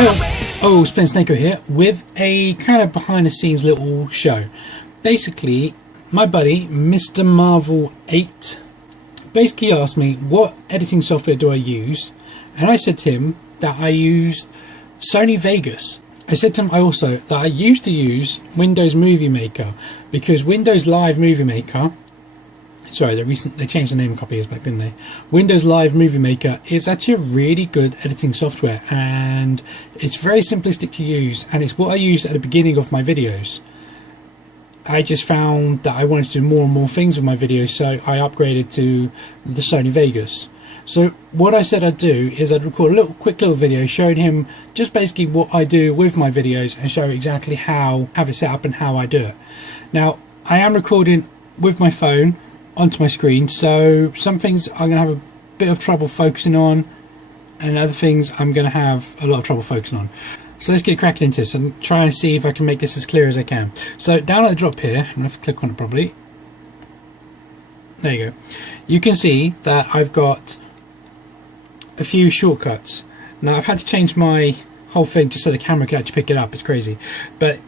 Oh, Spin Snako here with a kind of behind the scenes little show. Basically, my buddy, Mr. Marvel 8, basically asked me what editing software do I use, and I said to him that I use Sony Vegas. I said to him also that I used to use Windows Movie Maker because Windows Live Movie Maker, sorry, they changed the name a couple of years back, didn't they? Windows Live Movie Maker is actually a really good editing software, and it's very simplistic to use, and it's what I use at the beginning of my videos. I just found that I wanted to do more and more things with my videos, so I upgraded to the Sony Vegas. So what I said I'd do is I'd record a quick little video showing him just basically what I do with my videos and show exactly how I have it set up and how I do it. Now, I am recording with my phone onto my screen, so some things I'm going to have a bit of trouble focusing on, and other things I'm going to have a lot of trouble focusing on. So let's get cracking into this and try and see if I can make this as clear as I can. So down at the drop here, I'm going to have to click on it properly. There you go. You can see that I've got a few shortcuts. Now I've had to change my whole thing just so the camera can actually pick it up. It's crazy. But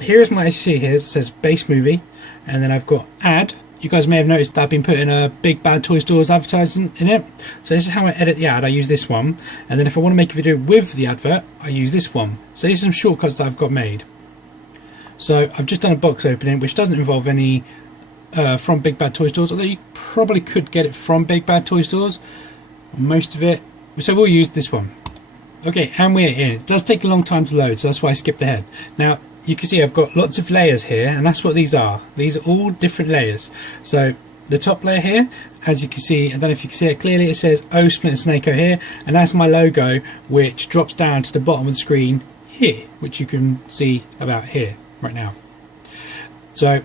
here's my, as you see here, it says base movie, and then I've got add. You guys may have noticed that I've been putting a Big Bad Toy Stores advertising in it. So this is how I edit the ad. I use this one, and then if I want to make a video with the advert, I use this one. So these are some shortcuts that I've got made. So I've just done a box opening, which doesn't involve any from Big Bad Toy Stores, although you probably could get it from Big Bad Toy Stores, most of it. So we'll use this one. Okay, and we're in. It does take a long time to load, so that's why I skipped ahead. Now you can see I've got lots of layers here, and that's what these are. These are all different layers. So the top layer here, as you can see, I don't know if you can see it clearly, it says Oh Split and Snako here, and that's my logo, which drops down to the bottom of the screen here, which you can see about here right now. So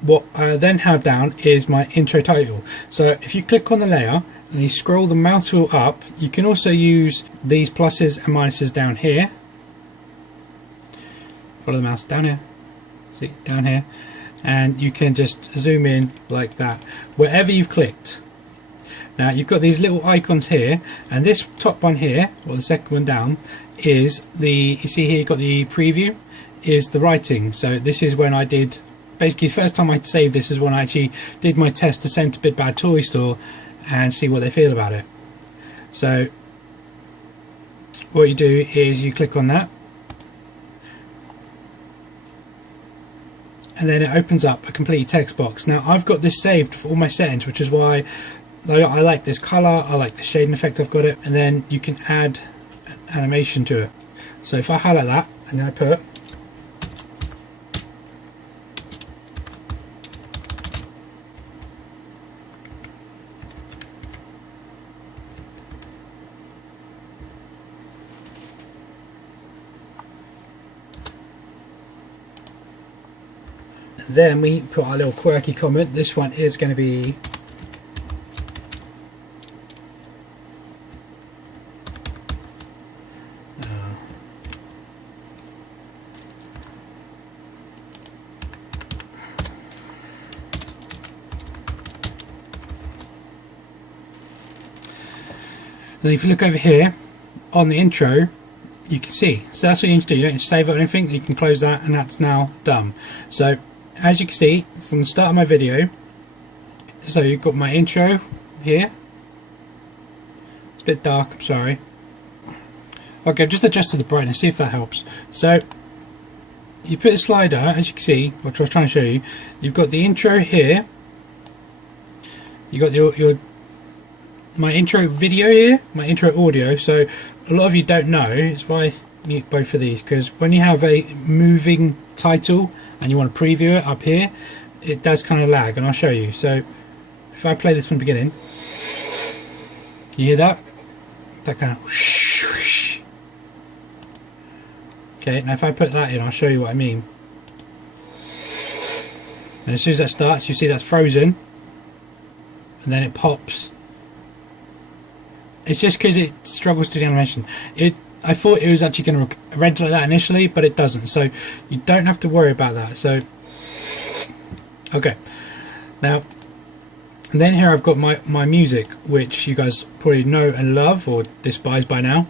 what I then have down is my intro title. So if you click on the layer and you scroll the mouse wheel up, you can also use these pluses and minuses down here. Follow the mouse down here, see, down here, and you can just zoom in like that wherever you've clicked. Now you've got these little icons here, and this top one here, or the second one down, is the, you see here you've got the preview, is the writing. So this is when I did, basically the first time I saved this is when I actually did my test to send to Big Bad Toy Store and see what they feel about it. So what you do is you click on that, and then it opens up a complete text box. Now I've got this saved for all my settings, which is why I like this color, I like the shading effect I've got it, and then you can add an animation to it. So if I highlight that and I put, then we put our little quirky comment. This one is going to be and if you look over here on the intro, you can see, so that's what you need to do. You don't need to save it or anything, you can close that, and that's now done. So as you can see from the start of my video, so you've got my intro here. It's a bit dark, I'm sorry. Okay, I've just adjusted the brightness, see if that helps. So you put a slider, as you can see, which I was trying to show you. You've got the intro here. You got my intro video here, my intro audio. So a lot of you don't know, it's why you need both of these, because when you have a moving title and you want to preview it up here, it does kind of lag, and I'll show you. So if I play this from the beginning, can you hear that? That kind of whoosh, whoosh. Okay, now if I put that in, I'll show you what I mean. And as soon as that starts, you see that's frozen, and then it pops. It's just because it struggles to do the animation. I thought it was actually going to render like that initially, but it doesn't, so you don't have to worry about that. So okay, now and then here I've got my music, which you guys probably know and love or despise by now.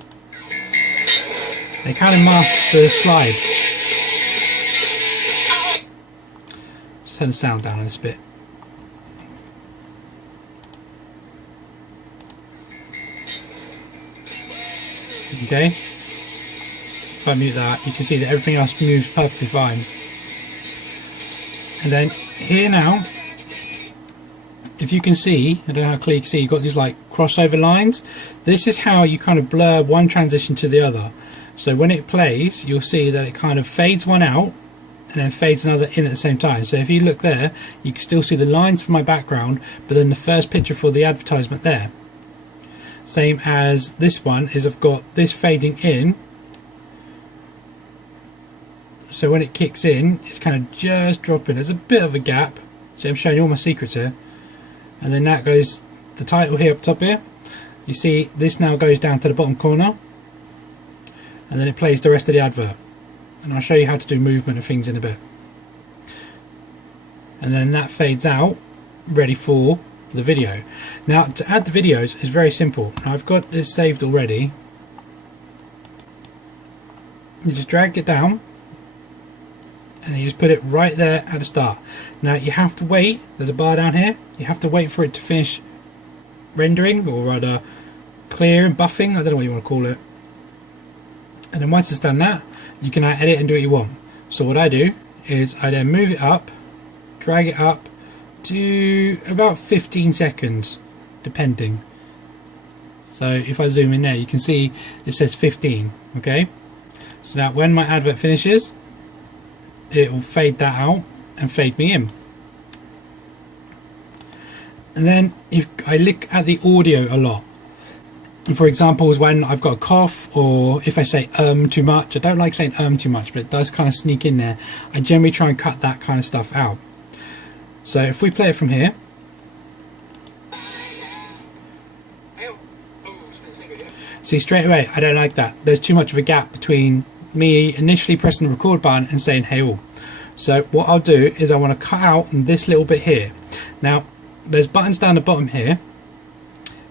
It kind of masks the slide. Just turn the sound down a little bit. Okay. If I mute that, you can see that everything else moves perfectly fine. And then here now, if you can see, I don't know how clear you can see, you've got these like crossover lines. This is how you kind of blur one transition to the other. So when it plays, you'll see that it kind of fades one out and then fades another in at the same time. So if you look there, you can still see the lines from my background, but then the first picture for the advertisement there. Same as this one is I've got this fading in. So when it kicks in, it's kind of just dropping. There's a bit of a gap. So I'm showing you all my secrets here. And then that goes, the title here up top here. You see this now goes down to the bottom corner. And then it plays the rest of the advert. And I'll show you how to do movement and things in a bit. And then that fades out, ready for the video. Now to add the videos is very simple. Now I've got this saved already. You just drag it down and you just put it right there at the start. Now you have to wait, there's a bar down here, you have to wait for it to finish rendering, or rather clearing, buffing, I don't know what you want to call it. And then once it's done that, you can now edit and do what you want. So what I do is I then move it up, drag it up to about 15 seconds depending. So if I zoom in there, you can see it says 15. Okay, so now when my advert finishes, it will fade that out and fade me in. And then if I look at the audio a lot, for example, is when I've got a cough, or if I say too much. I don't like saying too much, but it does kind of sneak in there. I generally try and cut that kind of stuff out. So if we play it from here, see straight away I don't like that. There's too much of a gap between me initially pressing the record button and saying hey all. So what I'll do is I want to cut out this little bit here. Now there's buttons down the bottom here.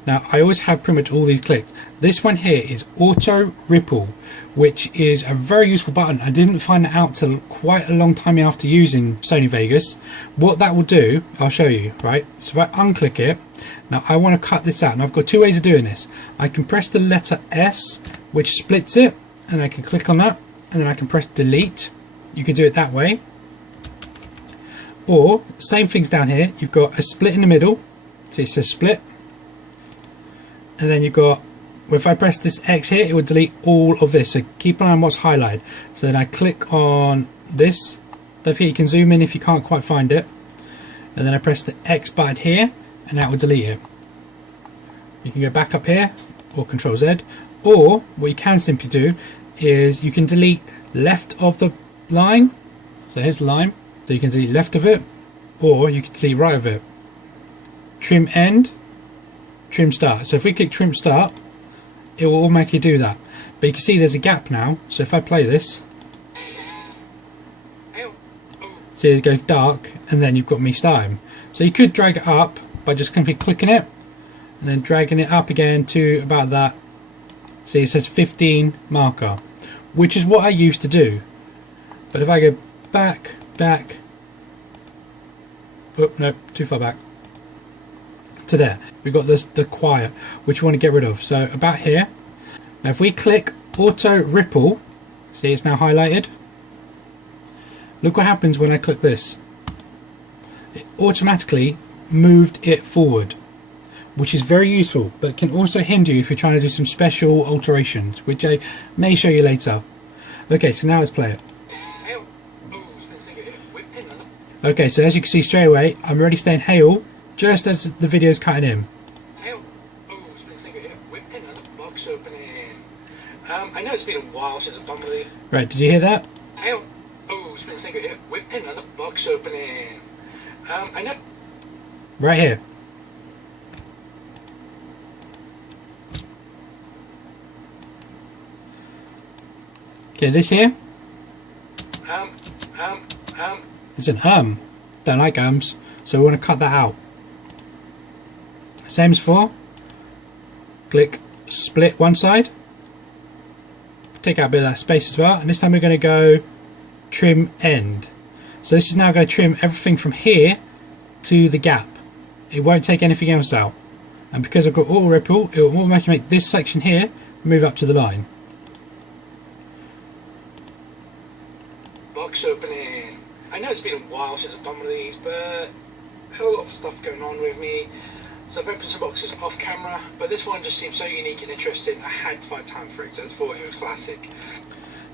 Now I always have pretty much all these clicked. This one here is auto ripple, which is a very useful button. I didn't find it out till quite a long time after using Sony Vegas. What that will do, I'll show you, right? So if I unclick it, now I want to cut this out, and I've got two ways of doing this. I can press the letter S, which splits it, and I can click on that, and then I can press delete. You can do it that way. Or, same things down here, you've got a split in the middle, so it says split. And then you've got, well, if I press this X here, it will delete all of this. So keep an eye on what's highlighted. So then I click on this. Don't forget you can zoom in if you can't quite find it. And then I press the X button here, and that will delete it. You can go back up here, or Control Z. Or what you can simply do is you can delete left of the line. So here's the line. So you can delete left of it, or you can delete right of it. Trim end, trim start. So if we click trim start, it will automatically do that. But you can see there's a gap now. So if I play this, see it goes dark, and then you've got me starting. So you could drag it up by just simply clicking it and then dragging it up again to about that. See, it says 15 marker, which is what I used to do. But if I go back, oh no, too far back to there, we've got this, the quiet, which we want to get rid of. So about here, now if we click auto ripple, see it's now highlighted. Look what happens when I click this. It automatically moved it forward, which is very useful, but can also hinder you if you're trying to do some special alterations, which I may show you later. Okay, so now let's play it. Okay, so as you can see straight away, I'm already saying hail just as the video is cutting in. I know it's been a while since I've done with it. Right, did you hear that? With another box opening. I know. Right here. Okay, this here. It's an don't like ums, so we want to cut that out. Same as before. Click split one side, take out a bit of that space as well, and this time we're going to go trim end. So this is now going to trim everything from here to the gap. It won't take anything else out, and because I've got auto ripple, it will automatically make this section here move up to the line. Box opening. I know it's been a while since I've done one of these, but I had a lot of stuff going on with me, so I've opened some boxes off camera, but this one just seemed so unique and interesting I had to find time for it, so I thought it was classic.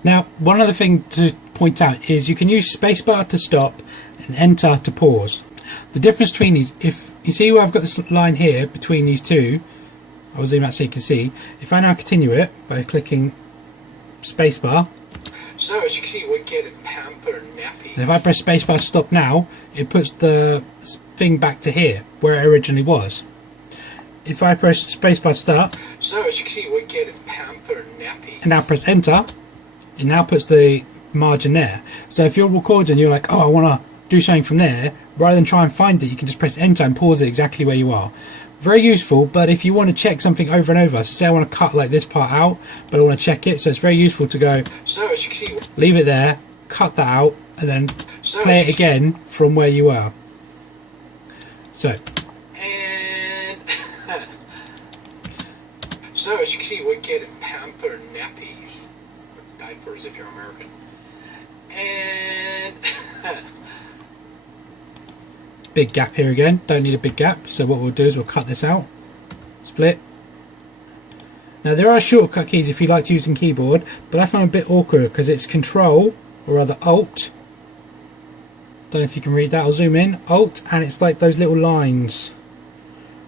Now, one other thing to point out is you can use spacebar to stop and enter to pause. The difference between these, if you see where I've got this line here between these two, I'll zoom out so you can see. If I now continue it by clicking spacebar, so as you can see, we're getting pampered nappies. and if I press spacebar to stop now, it puts the thing back to here where it originally was. If I press spacebar to start, so as you can see, we're getting pampered nappies. and now press enter, it now puts the margin there. So if you're recording, you're like, oh, I want to do something from there, rather than try and find it, you can just press enter and pause it exactly where you are. Very useful, but if you want to check something over and over, so say I want to cut like this part out, but I want to check it, so it's very useful to go, so as you can see, leave it there, cut that out, and then play it again from where you are. So, and so as you can see, we're getting pampered nappies, or diapers if you're American, and big gap here again, don't need a big gap, so what we'll do is we'll cut this out, split. Now there are shortcut keys if you like to use in keyboard, but I find it a bit awkward because it's Control, or rather Alt, don't know if you can read that, I'll zoom in, Alt, and it's like those little lines.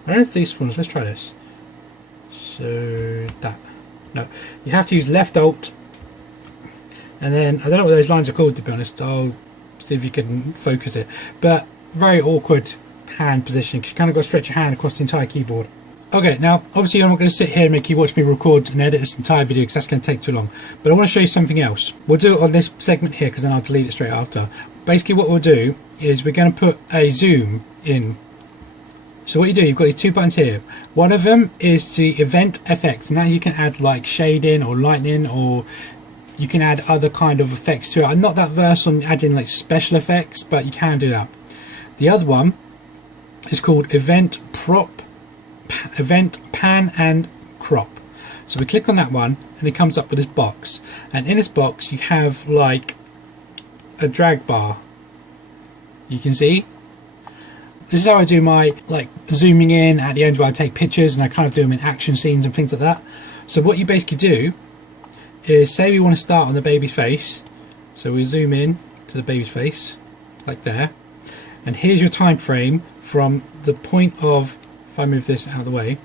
I don't know if these ones, let's try this. So that, no, you have to use left Alt, and then, I don't know what those lines are called to be honest, I'll see if you can focus it, but very awkward hand position because you kind of got to stretch your hand across the entire keyboard. Okay, now obviously I'm not going to sit here and make you watch me record and edit this entire video because that's going to take too long, but I want to show you something else. We'll do it on this segment here because then I'll delete it straight after. Basically what we'll do is we're going to put a zoom in. So what you do, you've got your two buttons here. One of them is the event effect. Now you can add like shading or lightning, or you can add other kind of effects to it. I'm not that versed on adding like special effects, but you can do that. The other one is called event pan and crop. So we click on that one and it comes up with this box, and in this box you have like a drag bar. You can see this is how I do my like zooming in at the end where I take pictures and I kind of do them in action scenes and things like that. So what you basically do is, say we want to start on the baby's face, so we zoom in to the baby's face like there, and here's your time frame from the point of, if I move this out of the way,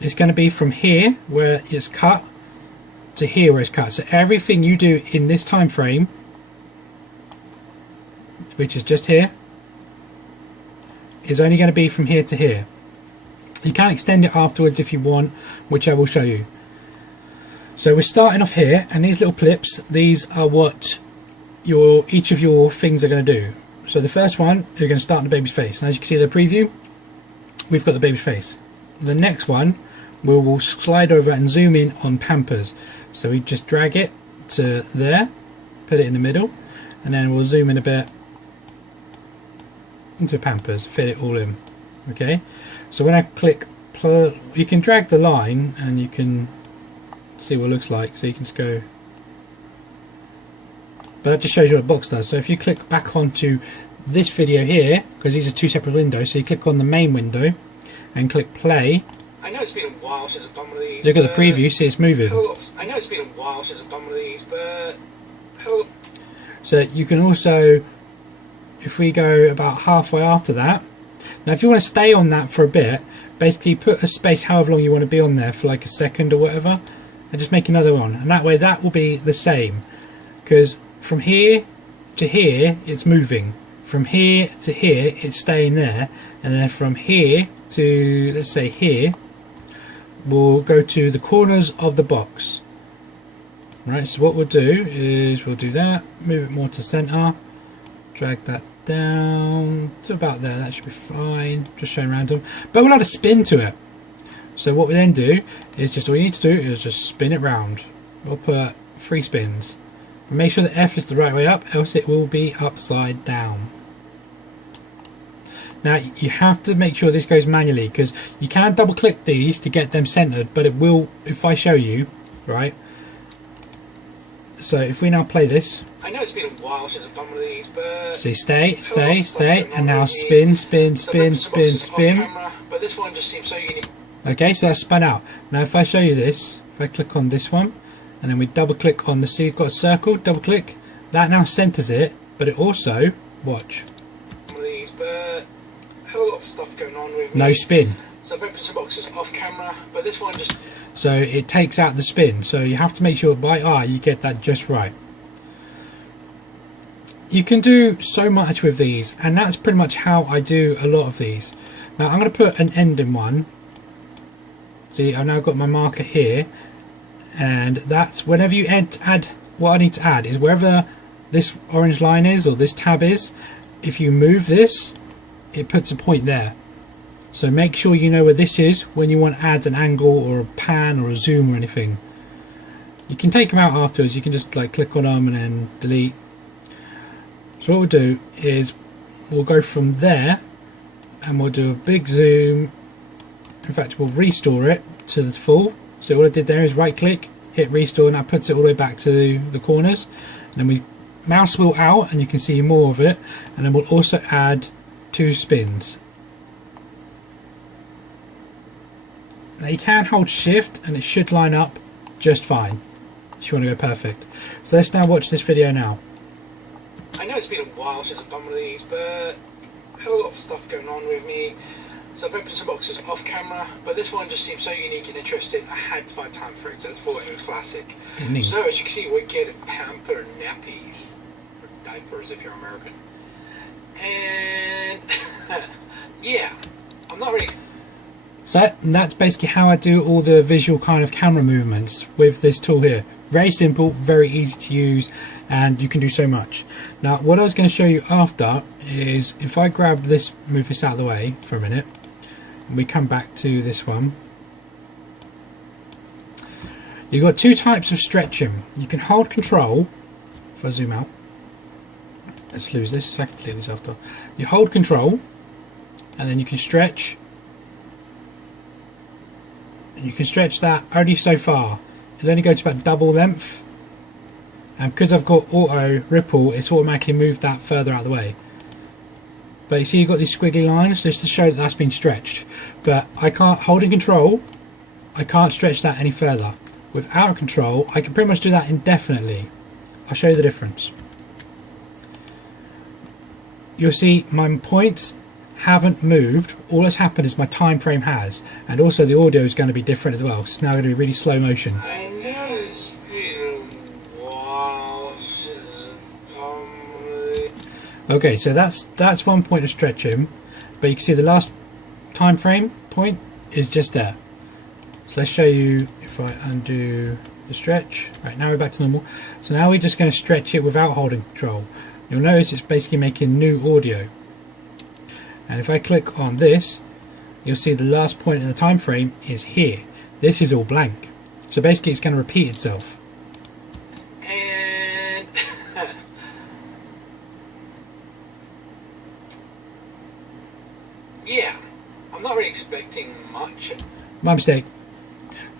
it's going to be from here where it's cut to here where it's cut. So everything you do in this time frame, which is just here, is only going to be from here to here. You can extend it afterwards if you want, which I will show you. So we're starting off here, and these little clips, these are what each of your things are going to do. So the first one, you're going to start on the baby's face, and as you can see the preview, we've got the baby's face. The next one, we will slide over and zoom in on Pampers. So we just drag it to there, put it in the middle, and then we'll zoom in a bit into Pampers, fit it all in. Okay, so when I click play, you can drag the line and you can see what it looks like, so you can just go, but that just shows you what the box does. So if you click back onto this video here, because these are two separate windows, so you click on the main window and click play. I know it's been a while since I've done one of these. Look at the preview, see it's moving. I know it's been a while since I've done one of these, but so you can also, if we go about halfway after that, now if you want to stay on that for a bit, basically put a space however long you want to be on there, for like a second or whatever, and just make another one, and that way that will be the same, because from here to here it's moving, from here to here it's staying there, and then from here to, let's say here, we'll go to the corners of the box. Right, so what we'll do is we'll do that, move it more to center, drag that down to about there, that should be fine, just showing random, but we'll add a spin to it. So what we then do is just, all you need to do is just spin it round. We'll put 3 spins. Make sure the F is the right way up, else it will be upside down. Now you have to make sure this goes manually, because you can double click these to get them centered, but it will if I show you, right? So if we now play this, I know it's been a while since I've done one of these, but see, stay, and now spin, spin, spin, spin, spin. But this one just seems so unique. Okay, so that's spun out. Now if I show you this, if I click on this one, and then we double click on the see, you've got a circle, double click, that now centers it, but it also, watch. One of these, but I had a lot of stuff going on with me. No spin. So I've opened some boxes off camera, but this one just... So it takes out the spin, so you have to make sure by eye you get that just right. You can do so much with these, and that's pretty much how I do a lot of these. Now I'm going to put an end in one. See, I've now got my marker here, and that's whenever you add what I need to add is wherever this orange line is or this tab is, if you move this, it puts a point there. So make sure you know where this is when you want to add an angle or a pan or a zoom or anything. You can take them out afterwards, you can just like click on them and then delete. So what we'll do is we'll go from there and we'll do a big zoom. In fact, we'll restore it to the full. So all I did there is right click, hit restore, and that puts it all the way back to the corners. And then we mouse wheel out and you can see more of it. And then we'll also add 2 spins. Now you can hold shift and it should line up just fine if you want to go perfect. So let's now watch this video now. I know it's been a while since I've done one of these, but I had a lot of stuff going on with me. So I've opened some boxes off camera, but this one just seems so unique and interesting. I had to find time for it, so I thought it was classic. So as you can see, we're getting pamper nappies, or diapers if you're American. And yeah, I'm not really... So that's basically how I do all the visual kind of camera movements with this tool here. Very simple, very easy to use, and you can do so much. Now what I was going to show you after is if I grab this, move this out of the way for a minute, and we come back to this one. You've got 2 types of stretching. You can hold control, if I zoom out, let's lose this, I can delete this after. You hold control, and then you can stretch. You can stretch that only so far. It'll only go to about double length, and because I've got auto ripple, it's automatically moved that further out of the way. But you see you've got these squiggly lines just to show that that's been stretched. But I can't, holding control, I can't stretch that any further. Without control I can pretty much do that indefinitely. I'll show you the difference. You'll see my points haven't moved. All that's happened is my time frame has, and also the audio is going to be different as well, because it's now going to be really slow motion. I know it's been a while since Okay, so that's one point of stretching, but you can see the last time frame point is just there. So let's show you if I undo the stretch. Right, now we're back to normal. So now we're just going to stretch it without holding control. You'll notice it's basically making new audio. And if I click on this, you'll see the last point in the time frame is here. This is all blank. So basically it's going to repeat itself. And yeah, I'm not really expecting much. My mistake.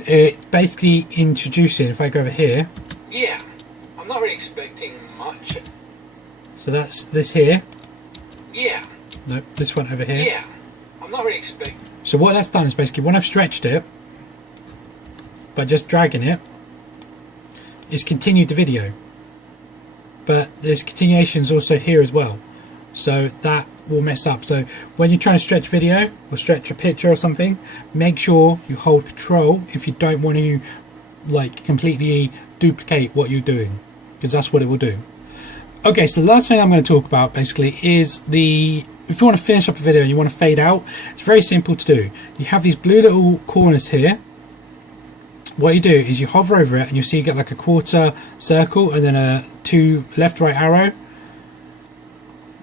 It's basically introducing, if I go over here. Yeah, I'm not really expecting much. So that's this here. Yeah. No, this one over here. Yeah, I'm not really expecting. So what that's done is basically when I've stretched it, by just dragging it, it's continued the video. But there's continuations also here as well. So that will mess up. So when you're trying to stretch video or stretch a picture or something, make sure you hold control if you don't want to like completely duplicate what you're doing, because that's what it will do. Okay, so the last thing I'm going to talk about basically is if you want to finish up a video and you want to fade out, it's very simple to do. You have these blue little corners here. What you do is you hover over it and you'll see you get like a quarter circle and then a 2 left right arrow.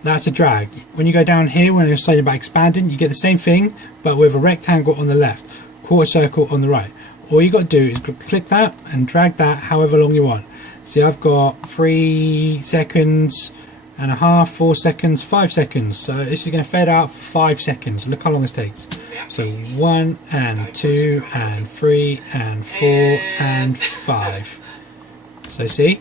That's a drag. When you go down here, when you're saying about expanding, you get the same thing but with a rectangle on the left, quarter circle on the right. All you got to do is click that and drag that however long you want. See, I've got 3 seconds and a half, 4 seconds, 5 seconds. So this is going to fade out for 5 seconds. Look how long this takes. So 1 and 2 and 3 and 4 and 5. So see,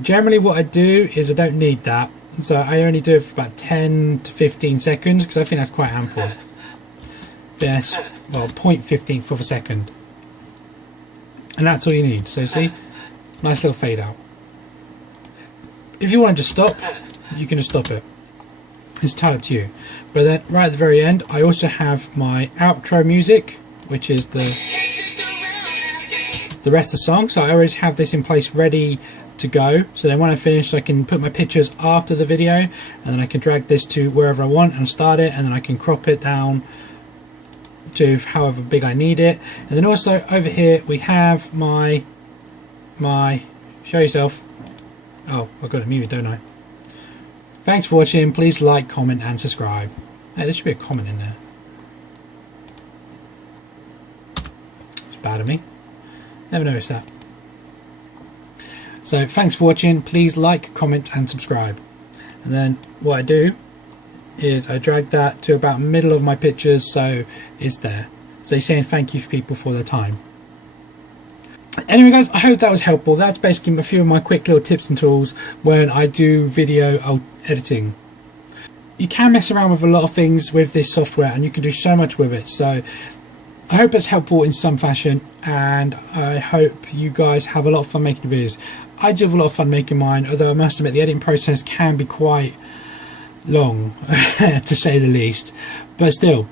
generally what I do is I don't need that. So I only do it for about 10 to 15 seconds because I think that's quite ample. Yes, well, 0.15 of a second. And that's all you need. So see, nice little fade out. If you want to just stop, you can just stop it. It's entirely up to you. But then right at the very end, I also have my outro music, which is the rest of the song. So I always have this in place ready to go. So then when I finish, I can put my pictures after the video, and then I can drag this to wherever I want and start it, and then I can crop it down to however big I need it. And then also over here we have my show yourself. Oh, I've got it muted, don't I? Thanks for watching. Please like, comment and subscribe. Hey, there should be a comment in there. It's bad of me. Never noticed that. So thanks for watching. Please like, comment and subscribe. And then what I do is I drag that to about middle of my pictures so it's there. So saying thank you for people for their time. Anyway guys, I hope that was helpful. That's basically a few of my quick little tips and tools when I do video editing. You can mess around with a lot of things with this software and you can do so much with it. So I hope it's helpful in some fashion, and I hope you guys have a lot of fun making videos. I do have a lot of fun making mine, although I must admit the editing process can be quite long to say the least, but still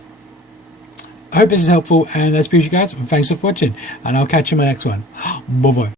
I hope this is helpful, and as per usual guys, thanks for watching and I'll catch you in my next one. Bye bye.